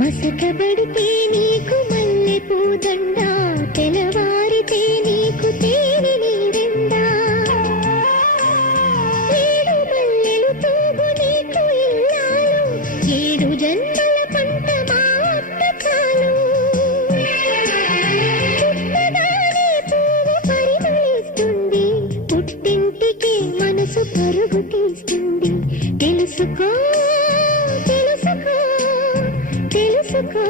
మసకబడితే నీకు మల్లె పూదండ, తెలవారితే నీకు తేనె నీరెండా. ఏడు మల్లెలు తూగు నీకు ఇల్లాలు, ఏడు జన్మల పంట మా అత్త చాలు. పుట్టగానే పువ్వు పరిమళిస్తుంది, పుట్టింటికి మనసు పరుగు తీస్తుంది. తెలుసుకో తెలుసుకో తెలుసుకో.